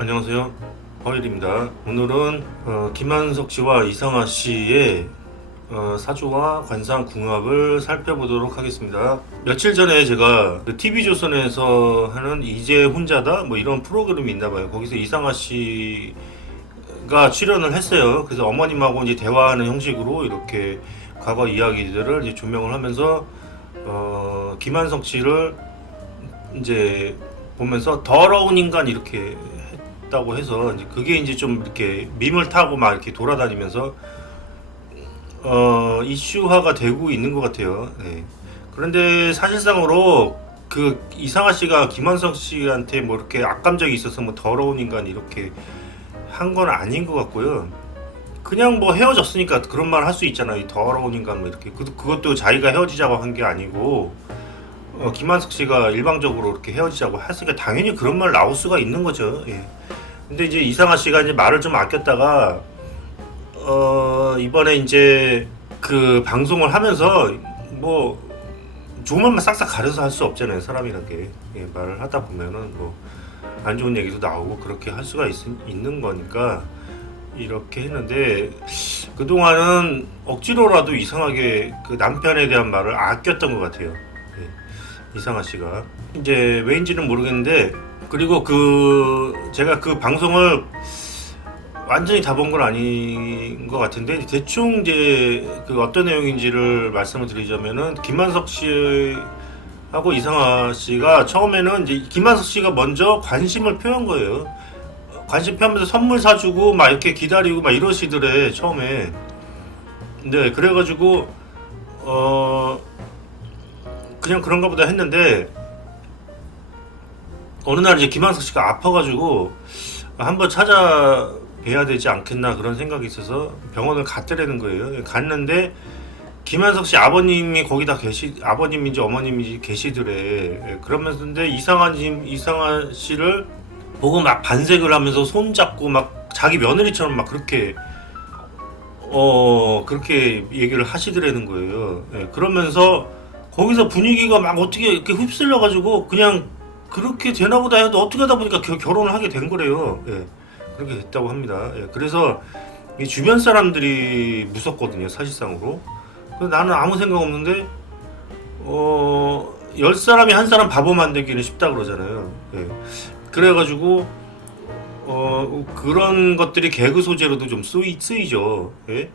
안녕하세요. 허일입니다. 오늘은 김한석 씨와 이상화 씨의 사주와 관상 궁합을 살펴보도록 하겠습니다. 며칠 전에 제가 그 TV조선에서 하는 이제 혼자다 뭐 이런 프로그램이 있나 봐요. 거기서 이상화 씨가 출연을 했어요. 그래서 어머님하고 이제 대화하는 형식으로 이렇게 과거 이야기들을 이제 조명을 하면서 김한석 씨를 이제 보면서 더러운 인간 이렇게 했다고 해서 이제 그게 이제 좀 이렇게 밈을 타고 막 이렇게 돌아다니면서 이슈화가 되고 있는 것 같아요. 네. 그런데 사실상으로 그 이상하 씨가 김한석 씨한테 뭐 이렇게 악감정이 있어서 뭐 더러운 인간 이렇게 한 건 아닌 것 같고요. 그냥 뭐 헤어졌으니까 그런 말 할 수 있잖아요. 이 더러운 인간 뭐 이렇게 그것도 자기가 헤어지자고 한 게 아니고 김한석 씨가 일방적으로 이렇게 헤어지자고 했으니까 당연히 그런 말 나올 수가 있는 거죠. 예. 근데 이제 이상하 씨가 이제 말을 좀 아꼈다가 이번에 이제 그 방송을 하면서 뭐 좋은 말만 싹싹 가려서 할 수 없잖아요. 사람이란 게 예, 말을 하다 보면은 뭐 안 좋은 얘기도 나오고 그렇게 할 수가 있는 거니까 이렇게 했는데 그동안은 억지로라도 이상하게 그 남편에 대한 말을 아꼈던 것 같아요. 예, 이상하 씨가 이제 왜인지는 모르겠는데 그리고 그 제가 그 방송을 완전히 다 본 건 아닌 것 같은데 대충 이제 그 어떤 내용인지를 말씀을 드리자면은 김만석 씨하고 이상하 씨가 처음에는 이제 김만석 씨가 먼저 관심을 표한 거예요. 관심 표하면서 선물 사주고 막 이렇게 기다리고 막 이러시더래 처음에. 네 그래가지고 그냥 그런가 보다 했는데 어느 날 이제 김한석 씨가 아파가지고 한번 찾아뵈야 되지 않겠나 그런 생각이 있어서 병원을 갔더라는 거예요. 갔는데 김한석 씨 아버님이 거기다 아버님인지 어머님인지 계시더래. 그러면서 근데 이상한 씨를 보고 막 반색을 하면서 손 잡고 막 자기 며느리처럼 막 그렇게 얘기를 하시더라는 거예요. 예, 그러면서 거기서 분위기가 막 어떻게 이렇게 휩쓸려가지고 그냥 그렇게 되나보다 해도 어떻게 하다 보니까 결혼을 하게 된 거래요. 예, 그렇게 됐다고 합니다. 예, 그래서 이 주변 사람들이 무섭거든요, 사실상으로. 나는 아무 생각 없는데, 10사람이 한 사람 바보 만들기는 쉽다 그러잖아요. 예, 그래가지고, 그런 것들이 개그 소재로도 좀 쓰이죠. 예?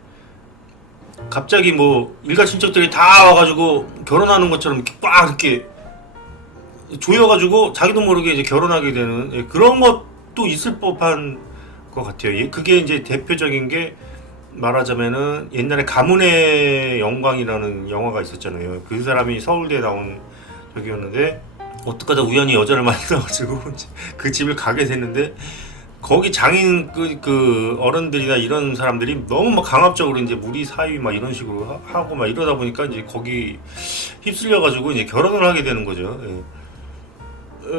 갑자기 뭐, 일가 친척들이 다 와가지고 결혼하는 것처럼 이렇게 꽉 이렇게 조여가지고 자기도 모르게 이제 결혼하게 되는 예, 그런 것도 있을 법한 것 같아요. 예, 그게 이제 대표적인 게 말하자면은 옛날에 가문의 영광이라는 영화가 있었잖아요. 그 사람이 서울대에 나온 적이었는데 어떡하다 우연히 여자를 만나가지고 그 집을 가게 됐는데 거기 장인 그 어른들이나 이런 사람들이 너무 막 강압적으로 이제 무리 사위 막 이런 식으로 하고 막 이러다 보니까 이제 거기 휩쓸려가지고 이제 결혼을 하게 되는 거죠. 예.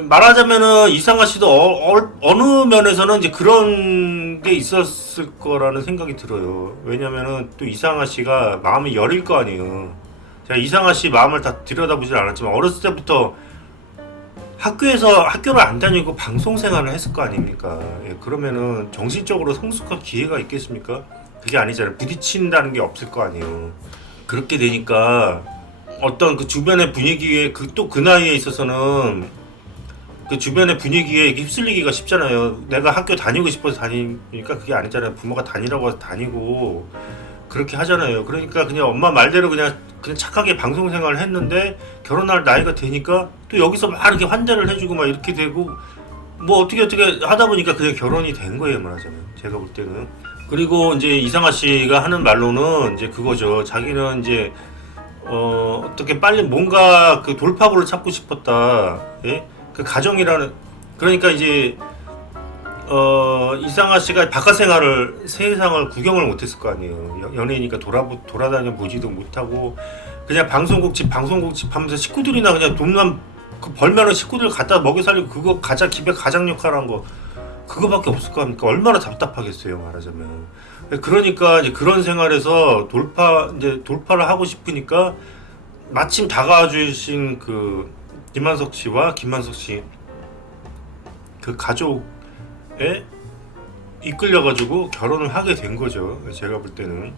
말하자면은 이상하 씨도 어느 면에서는 이제 그런 게 있었을 거라는 생각이 들어요. 왜냐면은 또 이상하 씨가 마음이 여릴 거 아니에요. 제가 이상하 씨 마음을 다 들여다보질 않았지만 어렸을 때부터 학교를 안 다니고 방송 생활을 했을 거 아닙니까? 예, 그러면은 정신적으로 성숙할 기회가 있겠습니까? 그게 아니잖아요. 부딪힌다는 게 없을 거 아니에요. 그렇게 되니까 어떤 그 주변의 분위기에 또 그 나이에 있어서는 그 주변의 분위기에 휩쓸리기가 쉽잖아요. 내가 학교 다니고 싶어서 다니니까 그게 아니잖아요. 부모가 다니라고 해서 다니고 그렇게 하잖아요. 그러니까 그냥 엄마 말대로 그냥 착하게 방송 생활을 했는데 결혼할 나이가 되니까 또 여기서 막 이렇게 환대를 해주고 막 이렇게 되고 뭐 어떻게 하다 보니까 그냥 결혼이 된 거예요. 말하자면 제가 볼 때는. 그리고 이제 이상하 씨가 하는 말로는 이제 그거죠. 자기는 이제 어떻게 빨리 뭔가 그 돌파구를 찾고 싶었다. 예? 그 가정이라는 그러니까 이제 이상하 씨가 바깥 생활을 세상을 구경을 못했을 거 아니에요. 연예인이니까 돌아다녀 보지도 못하고 그냥 방송국집 하면서 식구들이나 그냥 돈만 그 벌면은 식구들 갖다 먹여 살리고 그거 집에 가장 역할한 거 그거밖에 없을 거 아닙니까? 얼마나 답답하겠어요, 말하자면. 그러니까 이제 그런 생활에서 돌파를 하고 싶으니까 마침 다가와 주신 그 김한석 씨와 김만석 씨 그 가족의 이끌려가지고 결혼을 하게 된 거죠. 제가 볼 때는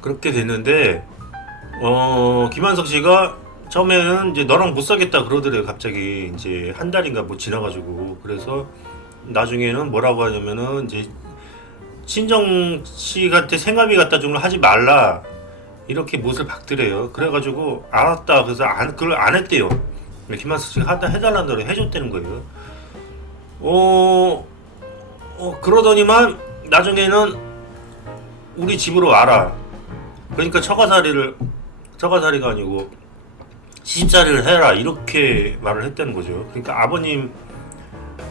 그렇게 됐는데, 김한석 씨가 처음에는 이제 너랑 못 살겠다 그러더래요. 갑자기 이제 한 달인가 뭐 지나가지고. 그래서 나중에는 뭐라고 하냐면은 이제 친정 씨한테 생활비 갖다 주는 걸 하지 말라 이렇게 못을 박더래요. 그래가지고 알았다. 그래서 그걸 안 했대요. 김한석 씨가 해달라는 대로 해줬다는 거예요. 그러더니만 나중에는 우리 집으로 와라. 그러니까 처가살이가 아니고 시집살이를 해라 이렇게 말을 했다는 거죠. 그러니까 아버님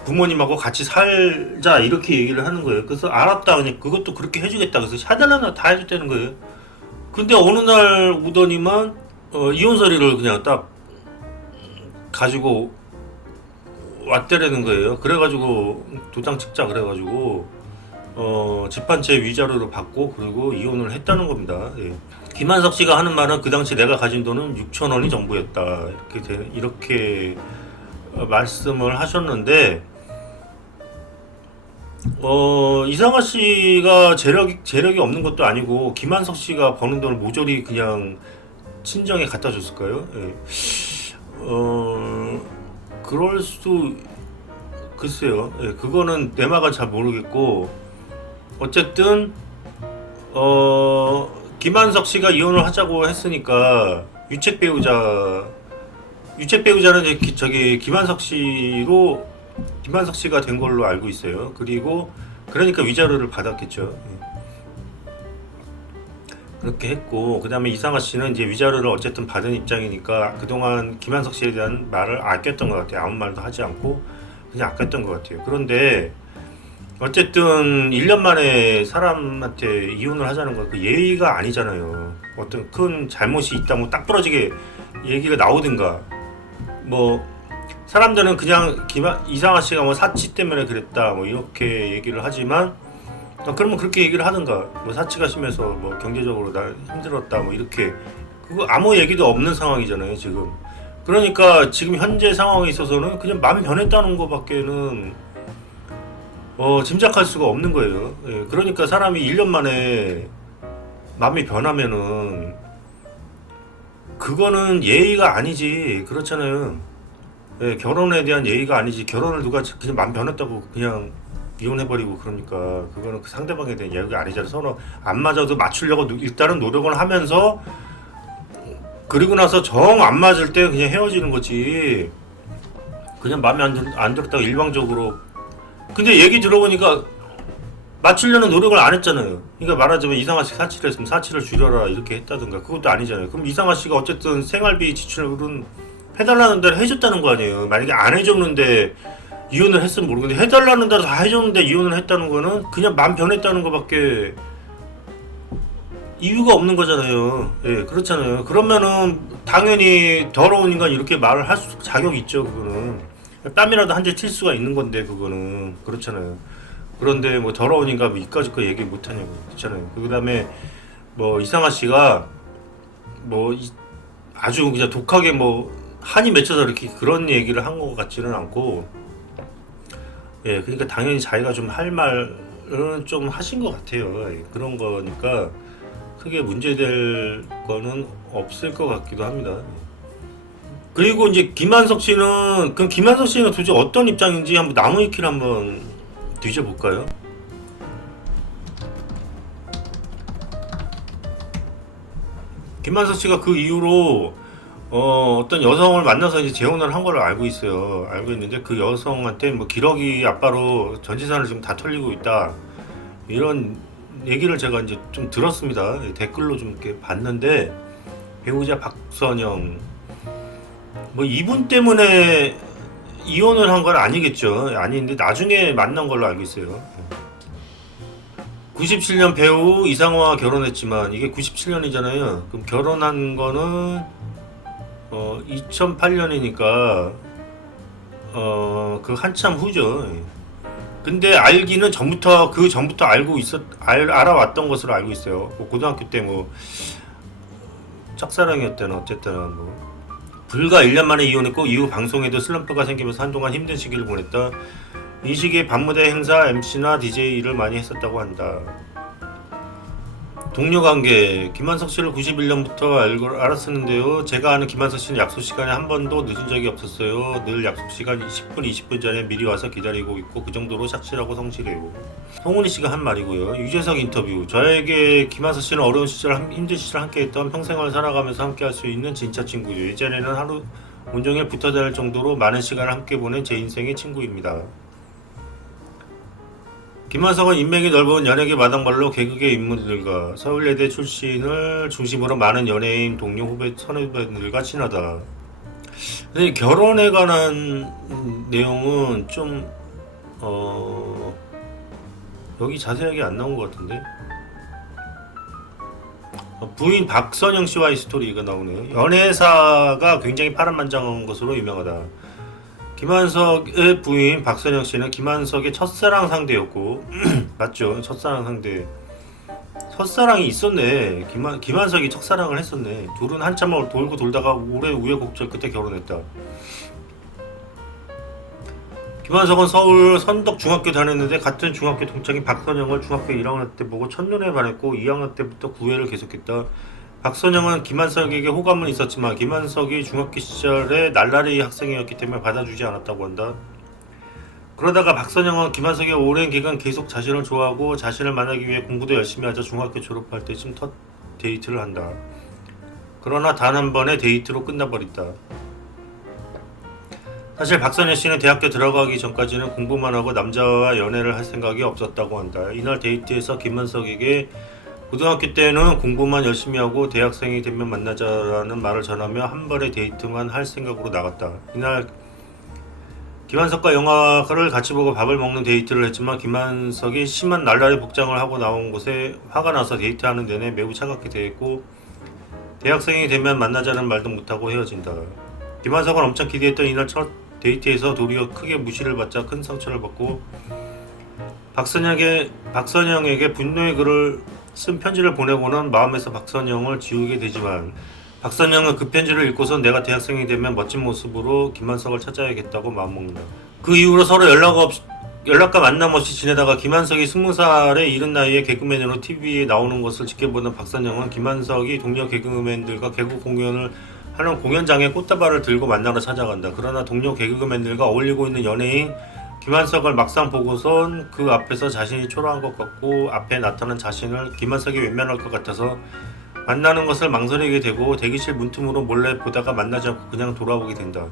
부모님하고 같이 살자 이렇게 얘기를 하는 거예요. 그래서 알았다. 그냥 그것도 그렇게 해주겠다. 그래서 해달라는 다 해줬다는 거예요. 근데 어느 날 오더니만 이혼 서류를 그냥 딱 가지고 왔대라는 거예요. 그래가지고 도장 찍자 그래가지고 집 한 채 위자료로 받고 그리고 이혼을 했다는 겁니다. 예. 김한석 씨가 하는 말은 그 당시 내가 가진 돈은 6천 원이 전부였다 이렇게 말씀을 하셨는데, 이상화 씨가 재력이 없는 것도 아니고 김한석 씨가 버는 돈을 모조리 그냥 친정에 갖다 줬을까요? 예. 그럴 수 글쎄요. 예, 그거는 내막은 잘 모르겠고 어쨌든 김한석 씨가 이혼을 하자고 했으니까 유책 배우자는 저기 김한석 씨가 된 걸로 알고 있어요. 그리고 그러니까 위자료를 받았겠죠. 그렇게 했고, 그 다음에 이상화 씨는 이제 위자료를 어쨌든 받은 입장이니까 그동안 김한석 씨에 대한 말을 아꼈던 것 같아요. 아무 말도 하지 않고 그냥 아꼈던 것 같아요. 그런데 어쨌든 1년 만에 사람한테 이혼을 하자는 건 그 예의가 아니잖아요. 어떤 큰 잘못이 있다면 딱 부러지게 얘기가 나오든가, 뭐 사람들은 그냥 이상화 씨가 뭐 사치 때문에 그랬다 뭐 이렇게 얘기를 하지만, 그러면 그렇게 얘기를 하든가, 뭐 사치가 심해서 뭐 경제적으로 나 힘들었다 뭐 이렇게, 그거 아무 얘기도 없는 상황이잖아요 지금. 그러니까 지금 현재 상황에 있어서는 그냥 마음이 변했다는 것밖에는 짐작할 수가 없는 거예요. 예, 그러니까 사람이 1년 만에 마음이 변하면은 그거는 예의가 아니지. 그렇잖아요. 예, 결혼에 대한 예의가 아니지. 결혼을 누가 그냥 마음 변했다고 그냥 이혼해버리고, 그러니까 그거는 그 상대방에 대한 예의가 아니잖아요. 서로 안 맞아도 맞추려고 일단은 노력을 하면서, 그리고 나서 정 안 맞을 때 그냥 헤어지는 거지. 그냥 마음에 안 들었다고 일방적으로. 근데 얘기 들어보니까 맞추려는 노력을 안 했잖아요. 그러니까 말하자면 이상화 씨 사치를 했으면 사치를 줄여라 이렇게 했다든가, 그것도 아니잖아요. 그럼 이상화 씨가 어쨌든 생활비 지출은 해달라는 대로 해줬다는 거 아니에요. 만약에 안 해줬는데 이혼을 했으면 모르겠는데, 해달라는 대로 다 해줬는데 이혼을 했다는 거는 그냥 마음 변했다는 거밖에 이유가 없는 거잖아요. 예, 그렇잖아요. 그러면은 당연히 더러운 인간 이렇게 말을 할 자격이 있죠. 그거는 땀이라도 한 재 튈 수가 있는 건데, 그거는 그렇잖아요. 그런데 뭐 더러운 인간 뭐 이까짓 거 얘기 못 하냐고. 그렇잖아요. 그 다음에 뭐 이상화 씨가 뭐 아주 그냥 독하게 뭐 한이 맺혀서 이렇게 그런 얘기를 한 것 같지는 않고, 예, 그러니까 당연히 자기가 좀 할 말은 좀 하신 것 같아요. 예, 그런 거니까 크게 문제될 거는 없을 것 같기도 합니다. 그리고 이제 김한석 씨는, 그럼 김한석 씨는 도대체 어떤 입장인지 한번 나무위키를 한번 뒤져볼까요? 김한석 씨가 그 이후로 어떤 여성을 만나서 이제 재혼을 한 걸로 알고 있어요. 알고 있는데 그 여성한테 뭐 기러기 아빠로 전 재산을 지금 다 털리고 있다 이런 얘기를 제가 이제 좀 들었습니다. 댓글로 좀 이렇게 봤는데, 배우자 박선영 뭐 이분 때문에 이혼을 한 건 아니겠죠. 아닌데 나중에 만난 걸로 알고 있어요. 97년 배우 이상화와 결혼했지만 이게 97년이잖아요. 그럼 결혼한 거는 2008년이니까 그 한참 후죠. 근데 알기는 그 전부터 알아왔던 것으로 알고 있어요. 뭐 고등학교 때 뭐 짝사랑이었대나 어쨌든 뭐 불과 1년 만에 이혼했고, 이후 방송에도 슬럼프가 생기면서 한동안 힘든 시기를 보냈다 이 시기에 밤무대 행사 MC나 DJ를 많이 했었다고 한다. 동료 관계, 김한석 씨를 91년부터 알았었는데요. 제가 아는 김한석 씨는 약속 시간에 한 번도 늦은 적이 없었어요. 늘 약속 시간 10분, 20분 전에 미리 와서 기다리고 있고 그 정도로 착실하고 성실해요. 송은희 씨가 한 말이고요. 유재석 인터뷰. 저에게 김한석 씨는 어려운 시절, 힘든 시절 함께했던 평생을 살아가면서 함께할 수 있는 진짜 친구죠. 예전에는 하루 온종일 붙어 다닐 정도로 많은 시간을 함께 보낸 제 인생의 친구입니다. 김한석은 인맥이 넓은 연예계 마당발로 개그계 인물들과 서울예대 출신을 중심으로 많은 연예인, 동료, 후배, 선후배들과 친하다. 근데 결혼에 관한 내용은 좀 여기 자세하게 안 나온 것 같은데. 부인 박선영 씨와의 스토리가 나오네요. 연애사가 굉장히 파란만장한 것으로 유명하다. 김한석의 부인 박선영 씨는 김한석의 첫사랑 상대였고 맞죠? 첫사랑 상대. 첫사랑이 있었네. 김한석이 첫사랑을 했었네. 둘은 한참을 돌고 돌다가 올해 우여곡절 끝에 결혼했다. 김한석은 서울 선덕 중학교 다녔는데 같은 중학교 동창인 박선영을 중학교 1학년 때 보고 첫눈에 반했고 2학년 때부터 구애를 계속했다. 박선영은 김한석에게 호감은 있었지만 김한석이 중학교 시절에 날라리 학생이었기 때문에 받아주지 않았다고 한다. 그러다가 박선영은 김한석이 오랜 기간 계속 자신을 좋아하고 자신을 만나기 위해 공부도 열심히 하자 중학교 졸업할 때쯤 첫 데이트를 한다. 그러나 단 한 번의 데이트로 끝나버렸다. 사실 박선영 씨는 대학교 들어가기 전까지는 공부만 하고 남자와 연애를 할 생각이 없었다고 한다. 이날 데이트에서 김한석에게 고등학교 때는 공부만 열심히 하고 대학생이 되면 만나자라는 말을 전하며 한 번의 데이트만 할 생각으로 나갔다. 이날 김한석과 영화를 같이 보고 밥을 먹는 데이트를 했지만 김한석이 심한 날라리 복장을 하고 나온 곳에 화가 나서 데이트하는 내내 매우 차갑게 대했고 대학생이 되면 만나자는 말도 못하고 헤어진다. 김한석은 엄청 기대했던 이날 첫 데이트에서 도리어 크게 무시를 받자 큰 상처를 받고 박선영에게 분노의 글을 쓴 편지를 보내고는 마음에서 박선영을 지우게 되지만 박선영은 그 편지를 읽고서 내가 대학생이 되면 멋진 모습으로 김한석을 찾아야겠다고 마음먹는다. 그 이후로 서로 연락과 만남 없이 지내다가 김한석이 20살에 이른 나이에 개그맨으로 TV에 나오는 것을 지켜보는 박선영은 김한석이 동료 개그맨들과 개그 공연을 하는 공연장에 꽃다발을 들고 만나러 찾아간다. 그러나 동료 개그맨들과 어울리고 있는 연예인 김한석을 막상 보고선 그 앞에서 자신이 초라한 것 같고 앞에 나타난 자신을 김한석이 외면할 것 같아서 만나는 것을 망설이게 되고 대기실 문틈으로 몰래 보다가 만나지 않고 그냥 돌아오게 된다.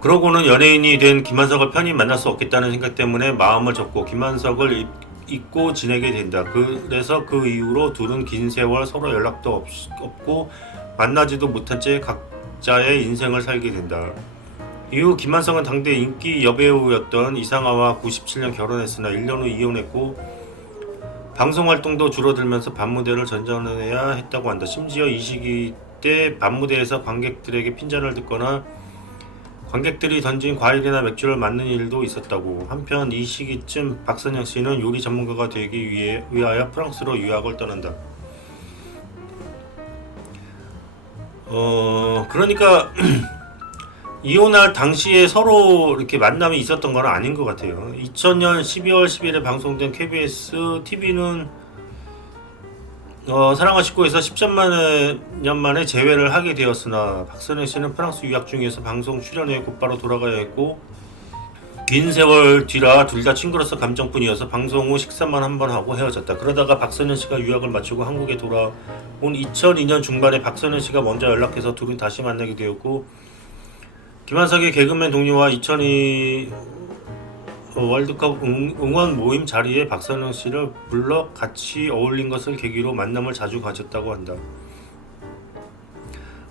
그러고는 연예인이 된 김한석을 편히 만날 수 없겠다는 생각 때문에 마음을 접고 김한석을 잊고 지내게 된다. 그래서 그 이후로 둘은 긴 세월 서로 연락도 없고 만나지도 못한 채 각자의 인생을 살게 된다. 이후 김한석은 당대 인기 여배우였던 이상아와 97년 결혼했으나 1년 후 이혼했고 방송 활동도 줄어들면서 밤무대를 전전해야 했다고 한다. 심지어 이 시기 때 밤무대에서 관객들에게 핀잔을 듣거나 관객들이 던진 과일이나 맥주를 맞는 일도 있었다고. 한편 이 시기쯤 박선영 씨는 요리 전문가가 되기 위하여 프랑스로 유학을 떠난다. 그러니까 이혼할 당시에 서로 이렇게 만남이 있었던 건 아닌 것 같아요. 2000년 12월 10일에 방송된 KBS TV는 사랑과 식구에서 13년 만에 재회를 하게 되었으나 박선영 씨는 프랑스 유학 중에서 방송 출연에 곧바로 돌아가야 했고 긴 세월 뒤라 둘 다 친구로서 감정뿐이어서 방송 후 식사만 한 번 하고 헤어졌다. 그러다가 박선영 씨가 유학을 마치고 한국에 돌아온 2002년 중반에 박선영 씨가 먼저 연락해서 둘은 다시 만나게 되었고 김한석의 개그맨 동료와 2002 월드컵 응원 모임 자리에 박선영 씨를 불러 같이 어울린 것을 계기로 만남을 자주 가졌다고 한다.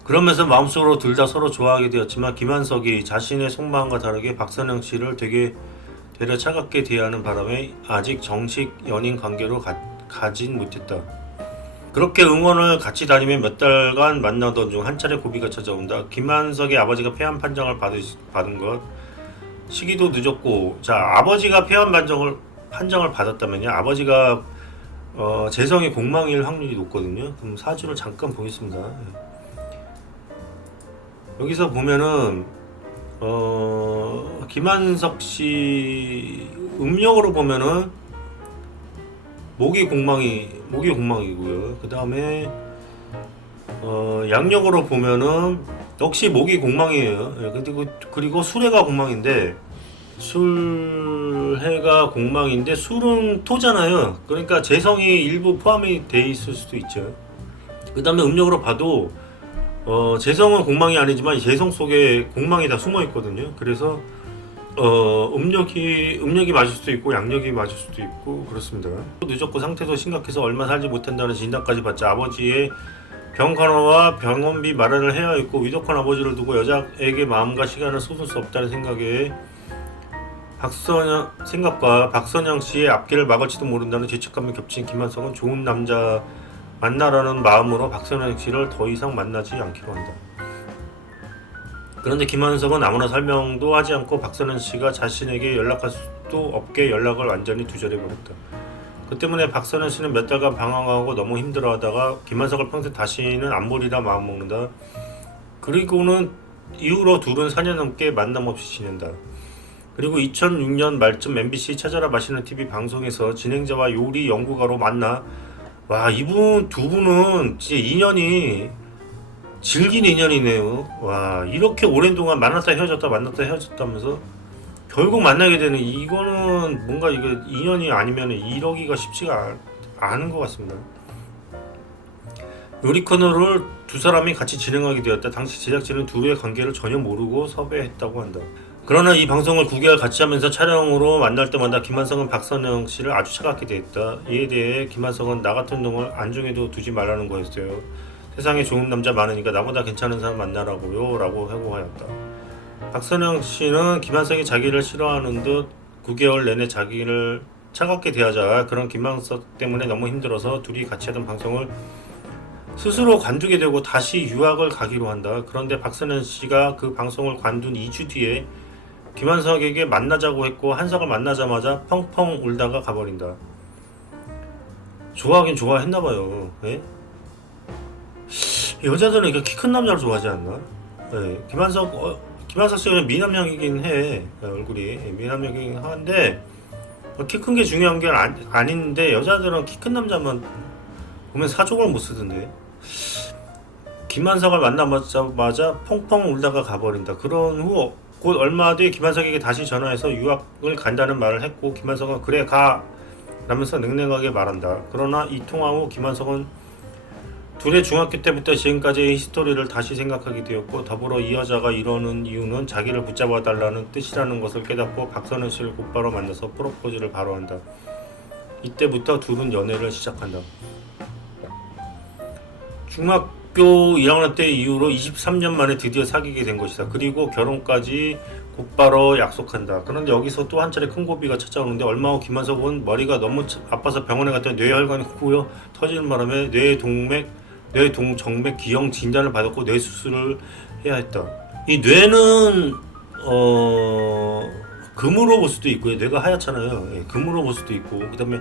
그러면서 마음속으로 둘 다 서로 좋아하게 되었지만 김한석이 자신의 속마음과 다르게 박선영 씨를 되려 차갑게 대하는 바람에 아직 정식 연인 관계로 가진 못했다. 그렇게 응원을 같이 다니며 몇 달간 만나던 중 한 차례 고비가 찾아온다. 김한석의 아버지가 폐암 판정을 받은 것. 시기도 늦었고, 자, 아버지가 폐암 판정을 받았다면요. 아버지가 재성이 공망일 확률이 높거든요. 그럼 사주를 잠깐 보겠습니다. 여기서 보면은 김한석 씨 음력으로 보면은 목이 공망이고요. 그 다음에 양력으로 보면은 역시 목이 공망이에요. 예, 그리고 술해가 공망인데 술해가 공망인데 술은 토잖아요. 그러니까 재성이 일부 포함이 돼 있을 수도 있죠. 그 다음에 음력으로 봐도 재성은 공망이 아니지만 재성 속에 공망이 다 숨어 있거든요. 그래서 음력이 맞을 수도 있고 양력이 맞을 수도 있고 그렇습니다. 늦었고 상태도 심각해서 얼마 살지 못한다는 진단까지 받자 아버지의 병간호와 병원비 마련을 해야 했고 위독한 아버지를 두고 여자에게 마음과 시간을 쏟을 수 없다는 생각과 박선영 씨의 앞길을 막을지도 모른다는 죄책감이 겹친 김한석은 좋은 남자 만나라는 마음으로 박선영 씨를 더 이상 만나지 않기로 한다. 그런데 김한석은 아무나 설명도 하지 않고 박선현 씨가 자신에게 연락할 수도 없게 연락을 완전히 두절해버렸다. 그 때문에 박선현 씨는 몇 달간 방황하고 너무 힘들어하다가 김한석을 평생 다시는 안 보리라 마음먹는다. 그리고는 이후로 둘은 4년 넘게 만남 없이 지낸다. 그리고 2006년 말쯤 MBC 찾아라 맛있는 TV 방송에서 진행자와 요리 연구가로 만나 와 이분 두 분은 진짜 인연이 질긴 인연이네요. 와 이렇게 오랜 동안 만났다 헤어졌다면서 결국 만나게 되는 이거는 뭔가 이거 인연이 아니면 이러기가 쉽지가 않은 것 같습니다. 요리 코너를 두 사람이 같이 진행하게 되었다. 당시 제작진은 둘의 관계를 전혀 모르고 섭외했다고 한다. 그러나 이 방송을 9개월 같이 하면서 촬영으로 만날 때마다 김한성은 박선영 씨를 아주 차갑게 대했다. 이에 대해 김한성은 나 같은 놈을 안중에도 두지 말라는 거였어요. 세상에 좋은 남자 많으니까 나보다 괜찮은 사람 만나라고요 라고 회고하였다. 박선영 씨는 김한성이 자기를 싫어하는 듯 9개월 내내 자기를 차갑게 대하자 그런 김한석 때문에 너무 힘들어서 둘이 같이 하던 방송을 스스로 관두게 되고 다시 유학을 가기로 한다. 그런데 박선영 씨가 그 방송을 관둔 2주 뒤에 김한석에게 만나자고 했고 한석을 만나자마자 펑펑 울다가 가버린다. 좋아하긴 좋아했나봐요. 네? 여자들은 키 큰 남자를 좋아하지 않나? 네. 김한석 씨는 미남형이긴 해. 얼굴이 미남형이긴 한데 키 큰 게 중요한 게 아닌데 여자들은 키 큰 남자만 보면 사족을 못 쓰던데. 김한석을 만나자마자 펑펑 울다가 가버린다. 그런 후 곧 얼마 뒤 김한석에게 다시 전화해서 유학을 간다는 말을 했고 김한석은 그래 가 라면서 냉랭하게 말한다. 그러나 이 통화 후 김한석은 둘의 중학교 때부터 지금까지의 히스토리를 다시 생각하게 되었고 더불어 이 여자가 이러는 이유는 자기를 붙잡아 달라는 뜻이라는 것을 깨닫고 박선현 씨를 곧바로 만나서 프로포즈를 바로 한다. 이때부터 둘은 연애를 시작한다. 중학교 1학년 때 이후로 23년 만에 드디어 사귀게 된 것이다. 그리고 결혼까지 곧바로 약속한다. 그런데 여기서 또 한 차례 큰 고비가 찾아오는데 얼마 후 김한석은 머리가 너무 아파서 병원에 갔더니 뇌혈관이 고여 터지는 바람에 뇌동정맥 기형 진단을 받았고 뇌 수술을 해야 했다. 이 뇌는 금으로 볼 수도 있고요. 뇌가 하얗잖아요. 예, 금으로 볼 수도 있고 그 다음에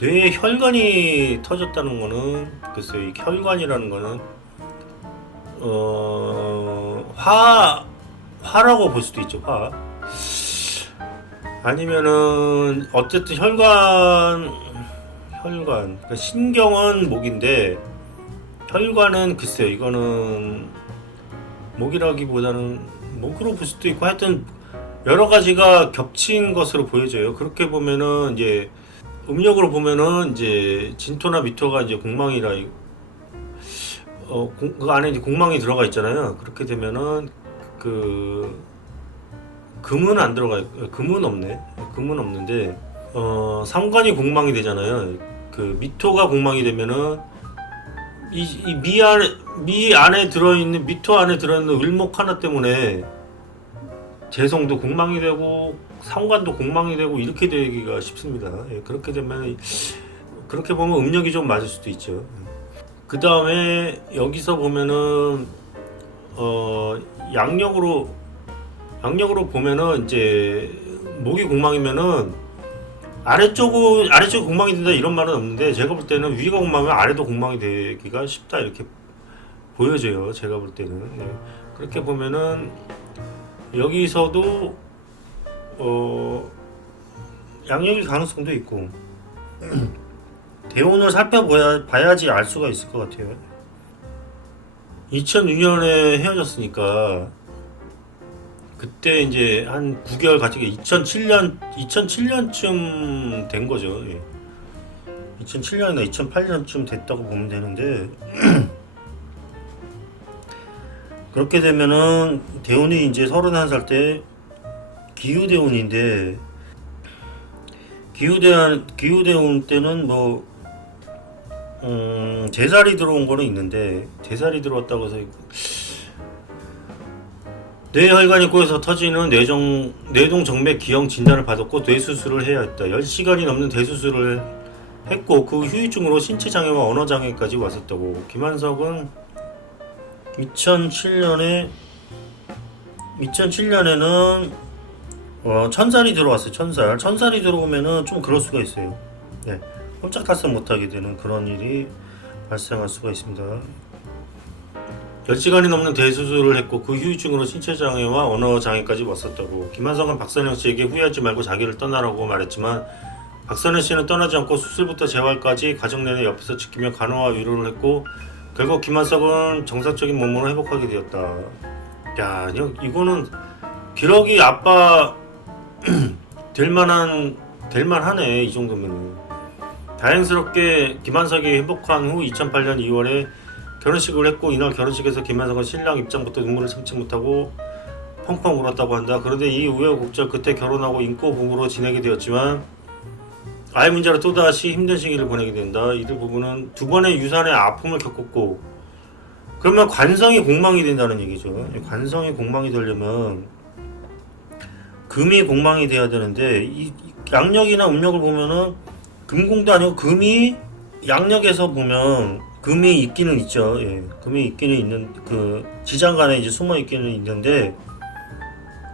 뇌에 혈관이 터졌다는 거는 글쎄요. 이 혈관이라는 거는 화라고 볼 수도 있죠. 화. 아니면은 어쨌든 혈관 그러니까 신경은 목인데 혈관은 글쎄요. 이거는 목이라기보다는 목으로 볼 수도 있고 하여튼 여러 가지가 겹친 것으로 보여져요. 그렇게 보면은 이제 음력으로 보면은 이제 진토나 미토가 이제 공망이라 그 안에 이제 공망이 들어가 있잖아요. 그렇게 되면은 금은 안 들어가 금은 없네. 금은 없는데 삼관이 공망이 되잖아요. 그 미토가 공망이 되면은 이 미 안에 들어있는 미토 안에 들어있는 을목 하나 때문에 재성도 공망이 되고 상관도 공망이 되고 이렇게 되기가 쉽습니다. 예, 그렇게 되면 그렇게 보면 음력이 좀 맞을 수도 있죠. 그 다음에 여기서 보면은 양력으로 보면은 이제 목이 공망이면은 아래쪽이 공망이 된다 이런 말은 없는데 제가 볼 때는 위가 공망이면 아래도 공망이 되기가 쉽다 이렇게 보여져요. 제가 볼 때는 네. 그렇게 보면은 여기서도 양력일 가능성도 있고 대운을 살펴봐야지 알 수가 있을 것 같아요. 2006년에 헤어졌으니까 그때 이제 한 9개월 가지고 2007년쯤 된 거죠. 예. 2007년이나 2008년쯤 됐다고 보면 되는데 그렇게 되면은 대운이 이제 31살 때 기후대운인데 기후대운 때는 뭐 제살이 들어온 거는 있는데 제살이 들어왔다고 해서 뇌혈관이 꼬여서 터지는 뇌동 정맥 기형 진단을 받았고 뇌수술을 해야 했다. 10시간이 넘는 대수술을 했고 그 후유증으로 신체 장애와 언어 장애까지 왔었다고. 김한석은 2007년에는 천살이 들어왔어요. 천살이 들어오면은 좀 그럴 수가 있어요. 네, 꼼짝달싹 못하게 되는 그런 일이 발생할 수가 있습니다. 10시간이 넘는 대수술을 했고 그 후유증으로 신체 장애와 언어 장애까지 왔었다고. 김한석은 박선영 씨에게 후회하지 말고 자기를 떠나라고 말했지만 박선영 씨는 떠나지 않고 수술부터 재활까지 과정 내내 옆에서 지키며 간호와 위로를 했고 결국 김한석은 정상적인 몸으로 회복하게 되었다. 야, 이거는 기러기 아빠 될만하네. 이 정도면은. 다행스럽게 김한석이 회복한 후 2008년 2월에 결혼식을 했고 이날 결혼식에서 김한석은 신랑 입장부터 눈물을 참지 못하고 펑펑 울었다고 한다. 그런데 이 우여곡절 끝에 결혼하고 인고 부부로 지내게 되었지만 아이 문제로 또다시 힘든 시기를 보내게 된다. 이들 부부는 두 번의 유산의 아픔을 겪었고 그러면 관성이 공망이 된다는 얘기죠. 관성이 공망이 되려면 금이 공망이 돼야 되는데 이 양력이나 음력을 보면은 금공도 아니고 금이 양력에서 보면 금이 있기는 있죠. 예. 금이 있기는 있는 그 지장간에 이제 숨어 있기는 있는데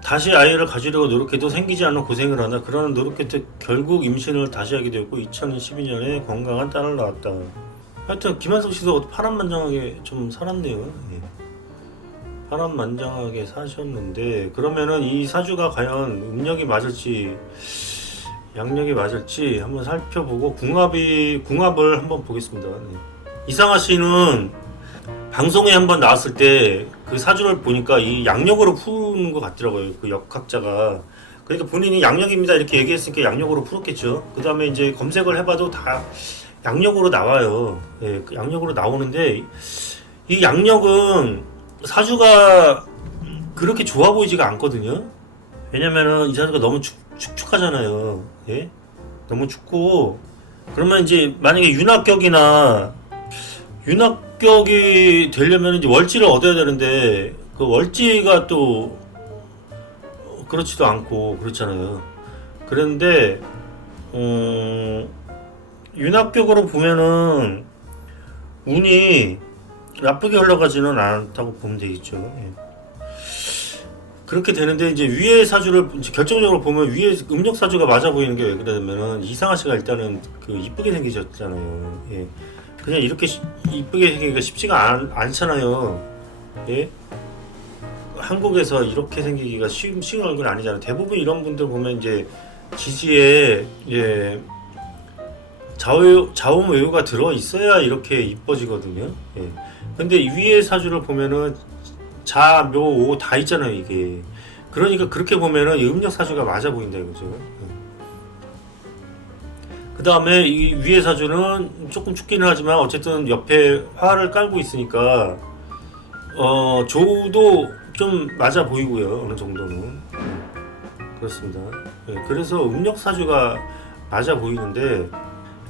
다시 아이를 가지려고 노력해도 생기지 않는 고생을 하나. 그러는 노력 끝에 결국 임신을 다시 하게 되었고 2012년에 건강한 딸을 낳았다. 하여튼 김한석 씨도 파란만장하게 좀 살았네요. 예. 파란만장하게 사셨는데 그러면은 이 사주가 과연 음력이 맞을지 양력이 맞을지 한번 살펴보고 궁합을 한번 보겠습니다. 네. 이상하 씨는 방송에 한번 나왔을 때 그 사주를 보니까 이 양력으로 푸는 것 같더라고요. 그 역학자가. 그러니까 본인이 양력입니다 이렇게 얘기했으니까 양력으로 풀었겠죠. 그 다음에 이제 검색을 해봐도 다 양력으로 나와요. 예, 양력으로 나오는데 이 양력은 사주가 그렇게 좋아 보이지가 않거든요. 왜냐면은 이 사주가 너무 축축하잖아요. 예? 너무 춥고 그러면 이제 만약에 윤합격이 되려면 이제 월지를 얻어야 되는데 그 월지가 또 그렇지도 않고 그렇잖아요. 그런데 윤합격으로 보면은 운이 나쁘게 흘러가지는 않다고 보면 되겠죠. 예. 그렇게 되는데 이제 위의 사주를 이제 결정적으로 보면 위에 음력 사주가 맞아 보이는 게 왜 그러냐면은 이상하 씨가 일단은 그 이쁘게 생기셨잖아요. 예. 그냥 이렇게 이쁘게 생기기가 쉽지가 않잖아요. 예. 한국에서 이렇게 생기기가 쉬운 얼굴 아니잖아요. 대부분 이런 분들 보면 이제 지지에 예. 자음 외우가 들어 있어야 이렇게 이뻐지거든요. 예. 근데 위의 사주를 보면은 자, 묘, 오 다 있잖아요, 이게. 그러니까 그렇게 보면은 이 음력 사주가 맞아 보인다 이거죠. 그 다음에 이 위의 사주는 조금 춥기는 하지만 어쨌든 옆에 화를 깔고 있으니까 조우도 좀 맞아 보이고요, 어느 정도는. 그렇습니다. 예, 그래서 음력 사주가 맞아 보이는데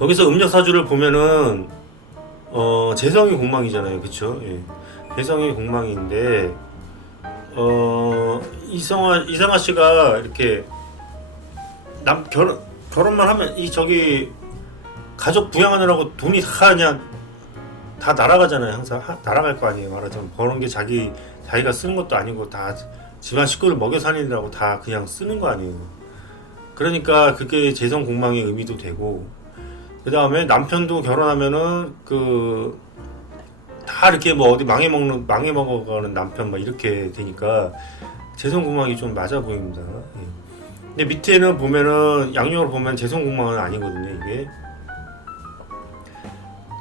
여기서 음력 사주를 보면은 재성이 공망이잖아요, 그쵸? 예. 재성이 공망인데 이상하 씨가 이렇게 결혼만 하면 저기 가족 부양하느라고 돈이 다 그냥 다 날아가잖아요. 항상 날아갈 거 아니에요. 말하자면 버는 게 자기가 쓰는 것도 아니고 다 집안 식구를 먹여 살리느라고 다 그냥 쓰는 거 아니에요. 그러니까 그게 재성 공망의 의미도 되고 그 다음에 남편도 결혼하면은 다 이렇게 뭐 어디 망해 먹어가는 남편 막 이렇게 되니까 재성공망이 좀 맞아 보입니다. 예. 근데 밑에는 보면은 양력으로 보면 재성공망은 아니거든요 이게.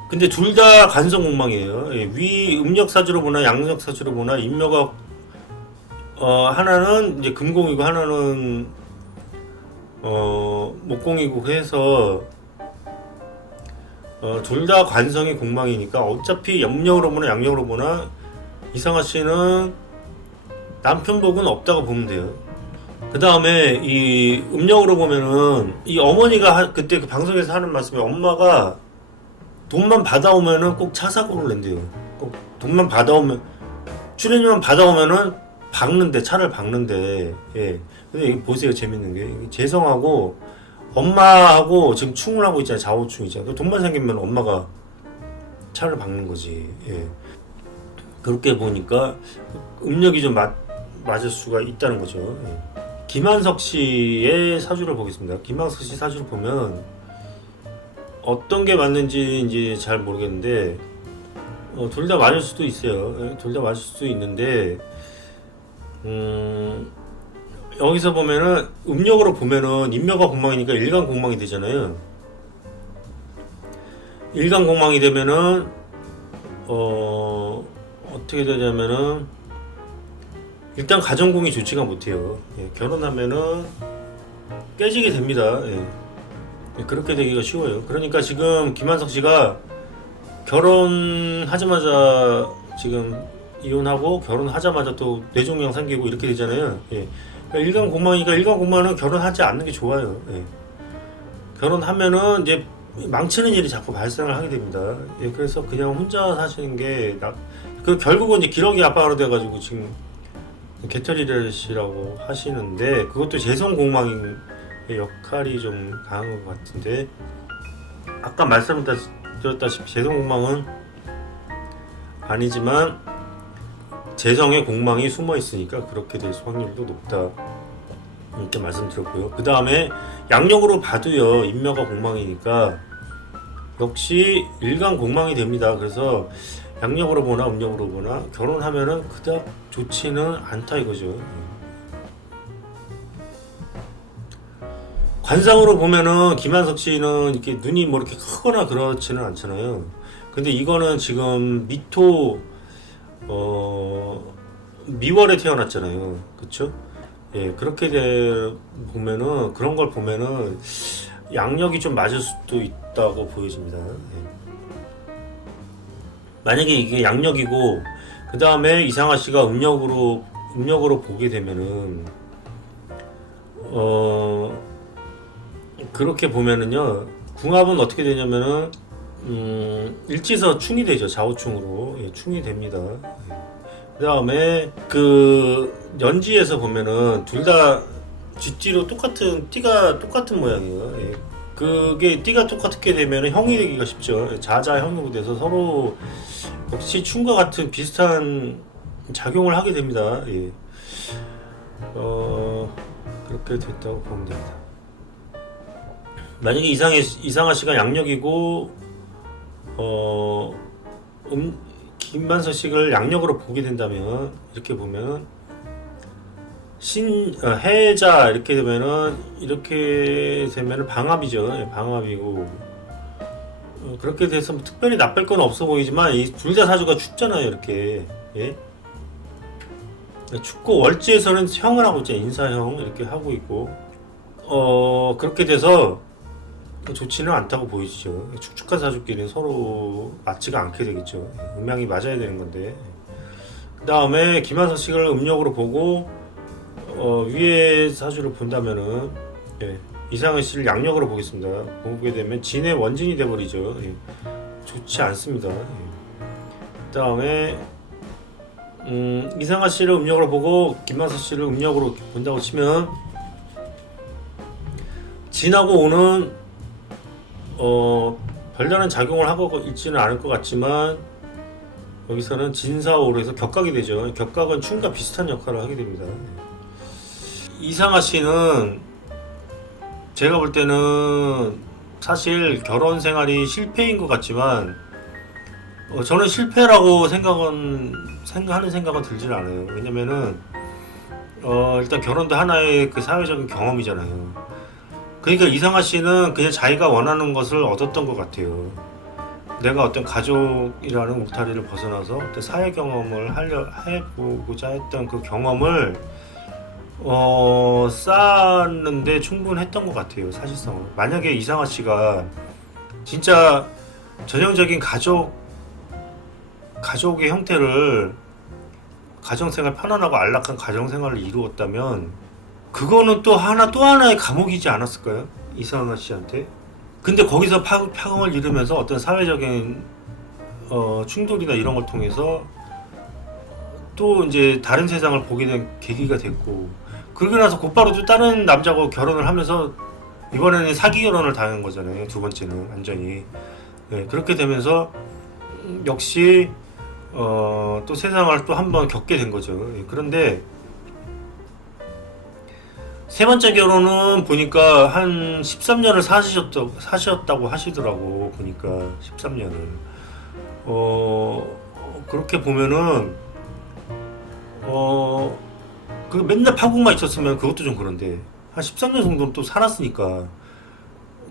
근데 둘 다 간성공망이에요. 예. 위 음력사주로 보나 양력사주로 보나 인묘가 하나는 이제 금공이고 하나는 목공이고 해서 둘 다 관성이 공망이니까 어차피 음력으로 보나 양력으로 보나 이상하 씨는 남편복은 없다고 보면 돼요. 그 다음에 이 음력으로 보면은 이 어머니가 그때 그 방송에서 하는 말씀이 엄마가 돈만 받아오면은 꼭 차 사고를 낸대요. 꼭 돈만 받아오면 출연료만 받아오면은 박는데 차를 박는데 예. 근데 이게 보세요 재밌는 게 재성하고 엄마하고 지금 충을 하고 있잖아요. 좌우충이잖아요. 돈만 생기면 엄마가 차를 박는 거지. 예. 그렇게 보니까 음력이 좀 맞을 수가 있다는 거죠. 예. 김한석 씨의 사주를 보겠습니다. 김한석 씨 사주를 보면 어떤 게 맞는지 이제 잘 모르겠는데 둘 다 맞을 수도 있어요. 예. 둘 다 맞을 수도 있는데 여기서 보면은 음력으로 보면은 인묘가 공망이니까 일간 공망이 되잖아요. 일간 공망이 되면은 어떻게 되냐면은 일단 가정공이 좋지가 못해요. 예, 결혼하면은 깨지게 됩니다. 예. 예, 그렇게 되기가 쉬워요. 그러니까 지금 김한석 씨가 결혼하자마자 지금 이혼하고 결혼하자마자 또 뇌종양 생기고 이렇게 되잖아요. 예. 그러니까 일간 공망이니까 일간 공망은 결혼하지 않는 게 좋아요. 예. 결혼하면은 이제 망치는 일이 자꾸 발생을 하게 됩니다. 예, 그래서 그냥 혼자 사시는 게 결국은 이제 기러기 아빠가 돼가지고 지금 개털이라시라고 하시는데 그것도 재성공망의 역할이 좀 강한 것 같은데 아까 말씀드렸다시피 재성공망은 아니지만 재성의 공망이 숨어 있으니까 그렇게 될 확률도 높다 이렇게 말씀드렸고요. 그 다음에 양력으로 봐도요 인묘가 공망이니까 역시 일간 공망이 됩니다. 그래서 양력으로 보나 음력으로 보나 결혼하면은 그닥 좋지는 않다 이거죠. 관상으로 보면은 김한석 씨는 이렇게 눈이 뭐 이렇게 크거나 그렇지는 않잖아요. 근데 이거는 지금 미토 미월에 태어났잖아요. 그쵸? 예, 그렇게 보면은 그런 걸 보면은 양력이 좀 맞을 수도 있다고 보여집니다. 예. 만약에 이게 양력이고 그 다음에 이상하 씨가 음력으로 보게 되면은 그렇게 보면은요 궁합은 어떻게 되냐면은 일지서 충이 되죠. 좌우충으로 예, 충이 됩니다. 예. 그 다음에 그 연지에서 보면은 둘 다 쥐띠로 띠가 똑같은 모양이에요. 예. 그게 띠가 똑같게 되면 형이 되기가 쉽죠. 자자 형으로 돼서 서로 역시 춤과 같은 비슷한 작용을 하게 됩니다. 예. 그렇게 됐다고 보면 됩니다. 만약에 이상하 씨가 양력이고 김만석 씨를 양력으로 보게 된다면 이렇게 보면 해자 이렇게 되면은 방합이죠. 예, 방합이고 그렇게 돼서 뭐 특별히 나쁠 건 없어 보이지만 이 둘 다 사주가 춥잖아요. 이렇게 예? 춥고 월지에서는 형을 하고 있죠. 인사형 이렇게 하고 있고 그렇게 돼서 좋지는 않다고 보이죠. 축축한 사주끼리는 서로 맞지가 않게 되겠죠. 음양이 맞아야 되는 건데 그 다음에 김한석 씨를 음력으로 보고 위에 사주를 본다면은 예, 이상은 씨를 양력으로 보겠습니다. 보게 되면 진의 원진이 돼버리죠. 예, 좋지 않습니다. 예. 그 다음에 이상하 씨를 음력으로 보고 김만석 씨를 음력으로 본다고 치면 진하고 오는 별다른 작용을 하고 있지는 않을 것 같지만 여기서는 진사오로 해서 격각이 되죠. 격각은 춤과 비슷한 역할을 하게 됩니다. 이상하 씨는 제가 볼 때는 사실 결혼 생활이 실패인 것 같지만 저는 실패라고 생각하는 생각은 들질 않아요. 왜냐면은 일단 결혼도 하나의 그 사회적인 경험이잖아요. 그러니까 이상하 씨는 그냥 자기가 원하는 것을 얻었던 것 같아요. 내가 어떤 가족이라는 울타리를 벗어나서 어떤 사회 경험을 해보고자 했던 그 경험을 쌓았는데 충분했던 것 같아요. 사실상 만약에 이상하 씨가 진짜 전형적인 가족의 형태를 가정생활 편안하고 안락한 가정생활을 이루었다면 그거는 또 하나의 감옥이지 않았을까요? 이상하 씨한테. 근데 거기서 파공을 이루면서 어떤 사회적인 충돌이나 이런 걸 통해서 또 이제 다른 세상을 보게 된 계기가 됐고, 그러고 나서 곧바로 또 다른 남자하고 결혼을 하면서 이번에는 사기 결혼을 당한 거잖아요. 두 번째는 완전히. 네, 그렇게 되면서 역시 또 세상을 또 한 번 겪게 된 거죠. 예, 그런데 세 번째 결혼은 보니까 한 13년을 사셨다고 하시더라고. 보니까 13년을. 그렇게 보면은 그 맨날 파국만 있었으면 그것도 좀 그런데 한 13년 정도는 또 살았으니까,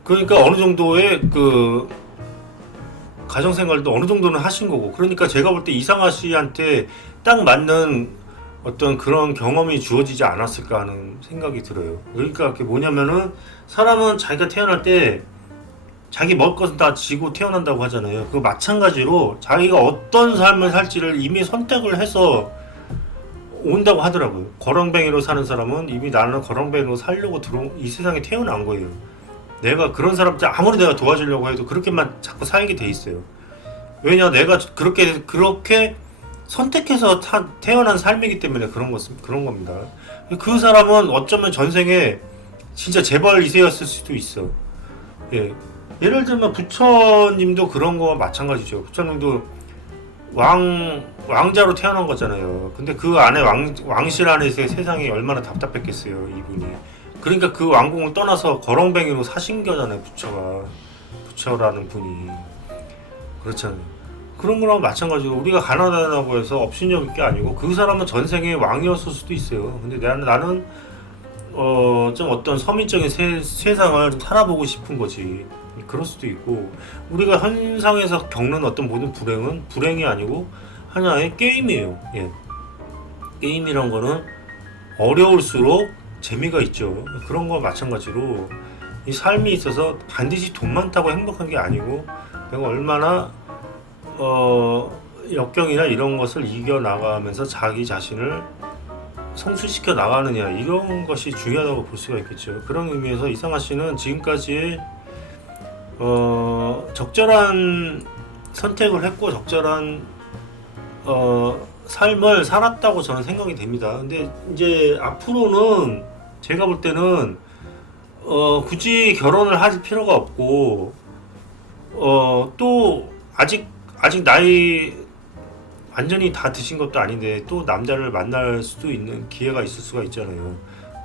그러니까 어느 정도의 그 가정생활도 어느 정도는 하신 거고, 그러니까 제가 볼 때 이상하 씨한테 딱 맞는 어떤 그런 경험이 주어지지 않았을까 하는 생각이 들어요. 그러니까 그게 뭐냐면은 사람은 자기가 태어날 때 자기 먹을 것은 다 지고 태어난다고 하잖아요. 그 마찬가지로 자기가 어떤 삶을 살지를 이미 선택을 해서 온다고 하더라고요. 거렁뱅이로 사는 사람은 이미 나는 거렁뱅이로 살려고 이 세상에 태어난 거예요. 내가 그런 사람들 아무리 내가 도와주려고 해도 그렇게만 자꾸 살게 돼 있어요. 왜냐, 내가 그렇게 선택해서 태어난 삶이기 때문에 그런 겁니다. 그 사람은 어쩌면 전생에 진짜 재벌 2세였을 수도 있어. 예. 예를 들면 부처님도 그런 거와 마찬가지죠. 부처님도 왕자로 태어난 거잖아요. 근데 그 안에 왕실 안에서의 세상이 얼마나 답답했겠어요, 이분이. 그러니까 그 왕궁을 떠나서 거렁뱅이로 사신 거잖아요, 부처라는 분이. 그렇잖아요. 그런 거랑 마찬가지로 우리가 가난하다고 해서 업신여길 게 아니고 그 사람은 전생에 왕이었을 수도 있어요. 근데 나는 좀 어떤 서민적인 세상을 좀 살아보고 싶은 거지. 그럴 수도 있고, 우리가 현상에서 겪는 어떤 모든 불행은 불행이 아니고 하나의 게임이에요. 예. 게임이란 거는 어려울수록 재미가 있죠. 그런 거와 마찬가지로 이 삶이 있어서 반드시 돈 많다고 행복한 게 아니고 내가 얼마나 역경이나 이런 것을 이겨나가면서 자기 자신을 성숙시켜 나가느냐, 이런 것이 중요하다고 볼 수가 있겠죠. 그런 의미에서 이상하 씨는 지금까지 적절한 선택을 했고 적절한 삶을 살았다고 저는 생각이 됩니다. 근데 이제 앞으로는 제가 볼 때는 굳이 결혼을 할 필요가 없고, 또 아직 나이 완전히 다 드신 것도 아닌데 또 남자를 만날 수도 있는 기회가 있을 수가 있잖아요.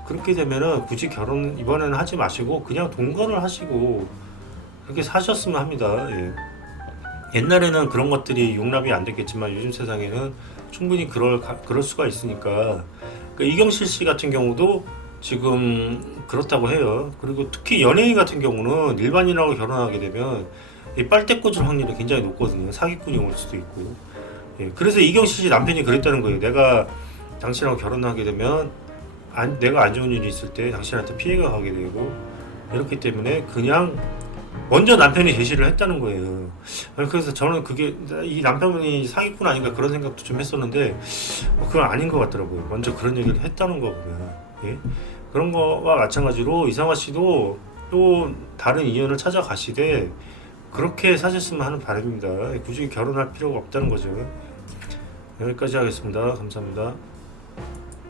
그렇게 되면은 굳이 결혼 이번에는 하지 마시고 그냥 동거를 하시고 그렇게 사셨으면 합니다. 예. 옛날에는 그런 것들이 용납이 안 됐겠지만 요즘 세상에는 충분히 그럴 수가 있으니까. 그 이경실 씨 같은 경우도 지금 그렇다고 해요. 그리고 특히 연예인 같은 경우는 일반인하고 결혼하게 되면 이 빨대 꽂을 확률이 굉장히 높거든요. 사기꾼이 올 수도 있고. 예, 그래서 이경실 씨 남편이 그랬다는 거예요. 내가 당신하고 결혼하게 되면 내가 안 좋은 일이 있을 때 당신한테 피해가 가게 되고, 이렇기 때문에 그냥 먼저 남편이 제시를 했다는 거예요. 그래서 저는 그게 이 남편분이 사기꾼 아닌가 그런 생각도 좀 했었는데 그건 아닌 것 같더라고요. 먼저 그런 얘기를 했다는 거보면. 예? 그런 거와 마찬가지로 이상화 씨도 또 다른 인연을 찾아가시되 그렇게 사셨으면 하는 바람입니다. 굳이 결혼할 필요가 없다는 거죠. 여기까지 하겠습니다. 감사합니다.